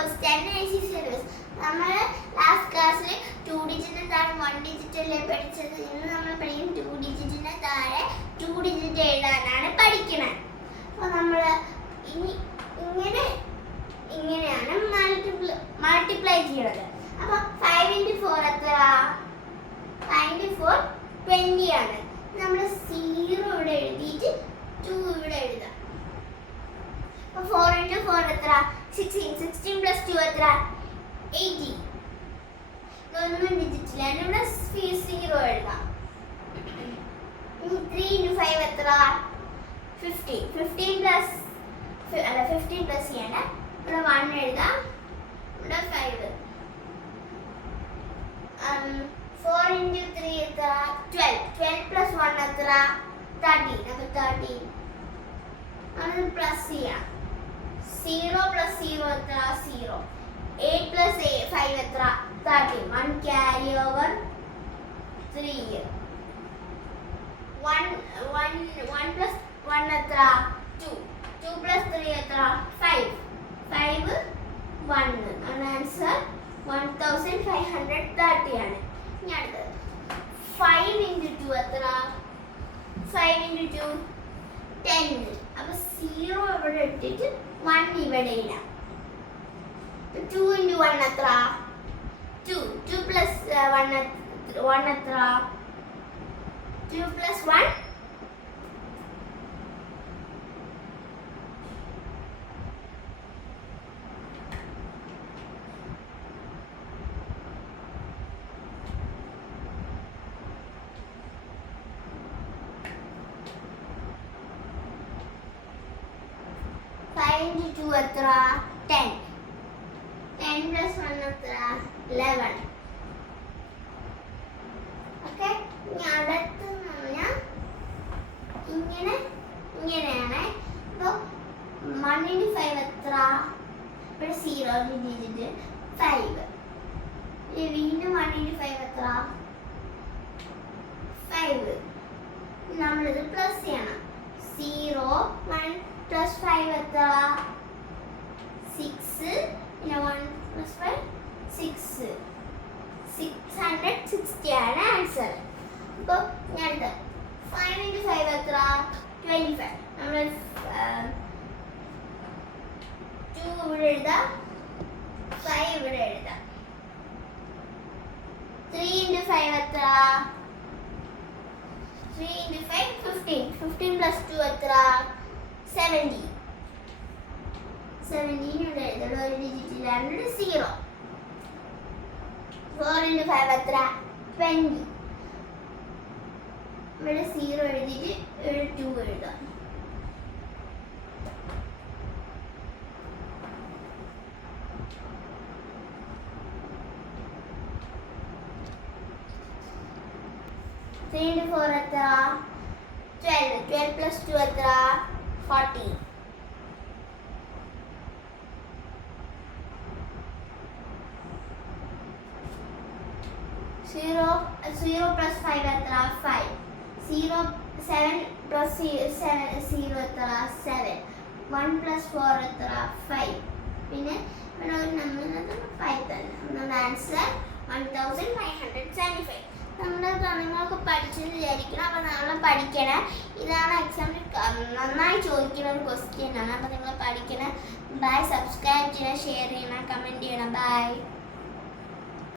First time IC syllabus. നമ്മൾ last ക്ലാസ്സിൽ 2 ഡിജിറ്റിന് താഴെ 1 ഡിജിറ്റ് അല്ലേ പഠിച്ചത്. ഇന്ന് നമ്മൾ പഠിക്കും 2 ഡിജിറ്റിന് താഴെ 2 ഡിജിറ്റ് എഴുതാനാണ് പഠിക്കുന്നത്. അപ്പോൾ നമ്മൾ ഇങ്ങനെയാണ് മൾട്ടിപ്ലൈ ചെയ്യുന്നത്. അപ്പോൾ 5 × 4 എത്ര? 5 × 4 20 ആണ്. നമ്മൾ 0 ഇവിടെ എഴുതിയിട്ട് 2 ഇവിടെ എഴുതാം. അപ്പോൾ 4 × 4 എത്ര? 16. 16 + 2 എത്ര? 18. ഇതൊന്നും ഡിജിറ്റിലാണ്. ഇവിടെ 0 എഴുതാം. 3 × 5 എത്ര? 15. 15 പ്ലസ് ചെയ്യണം. ഇവിടെ 1 എഴുതാം. ഇവിടെ 5. 4 × 3 എത്ര? 12. 12 + 1 എത്ര? 13. അപ്പോൾ 13. അത് പ്ലസ് ചെയ്യാം. 0 + 0 എത്ര? 0. 8 + 5 എത്ര? 13. 1 carry over 3. 1 + 1 എത്ര? 2. 2 + 3 എത്ര? 5. 5 1. ആൻസർ 1530 ആണ്. ഇനി അടുത്തത് 5 × 2 എത്ര? 5 × 2 10. അപ്പോൾ 0 ഇവിടെ ഇട്ടിട്ട് 1 ഇവിടെ ഇടാം. 2 × 1 എത്ര? 2. 2 + 1 എത്ര? 2 + 1 5 × 2 എത്ര? 10. 10 + 1 എത്ര? 11. ഓക്കെ. ഇനി അടുത്തെന്ന് പറഞ്ഞാൽ ഇങ്ങനെയാണ്. അപ്പോൾ 1 × 5 എത്ര? ഇവിടെ 0 ഡിജിറ്റ് 5. വീണ്ടും 1 × 5 എത്ര? 5. നമ്മളിത് പ്ലസ് ചെയ്യണം. 0 1 + 5 എത്ര? 6. പിന്നെ 1 + 5 6. 660 ആണ് ആൻസർ. അപ്പോൾ ഞാൻ 5 × 5 എത്ര? 25. നമ്മൾ 2 ഇവിടെ എഴുതാം. 5 ഇവിടെ എഴുതാം. 3 × 5 എത്ര? 3 × 5 15. 15 + 2 എത്ര? 17. 17 ഇവിടെ എഴുതണം. ഒരു ഡിജിറ്റിലാണ്. 0. 4 × 5 എത്ര? 20. ഇവിടെ 0 എഴുതിയിട്ട് 2 എഴുതാം. 3 × 4 എത്ര? 12. 12 + 2 എത്ര? 14. 0 + 5 എത്ര? 5. 7 + 0 എത്ര? 7. 1 + 4 എത്ര? 5. പിന്നെ ഇവിടെ ഒരു നമ്പർ 5 തന്നെ. നമ്മുടെ ആൻസർ 1575. നമ്മുടെ ഗണങ്ങളൊക്കെ പഠിച്ചെന്ന് വിചാരിക്കണം. അപ്പോൾ നമ്മൾ പഠിക്കണം. ഇതാണ് എക്സാമിൽ നന്നായി ചോദിക്കുന്ന ഒരു ക്വസ്റ്റ്യൻ ആണ്. അപ്പോൾ നിങ്ങൾ പഠിക്കണം. ബൈ. സബ്സ്ക്രൈബ് ചെയ്യണം, ഷെയർ ചെയ്യണം, കമൻറ്റ് ചെയ്യണം. ബൈ.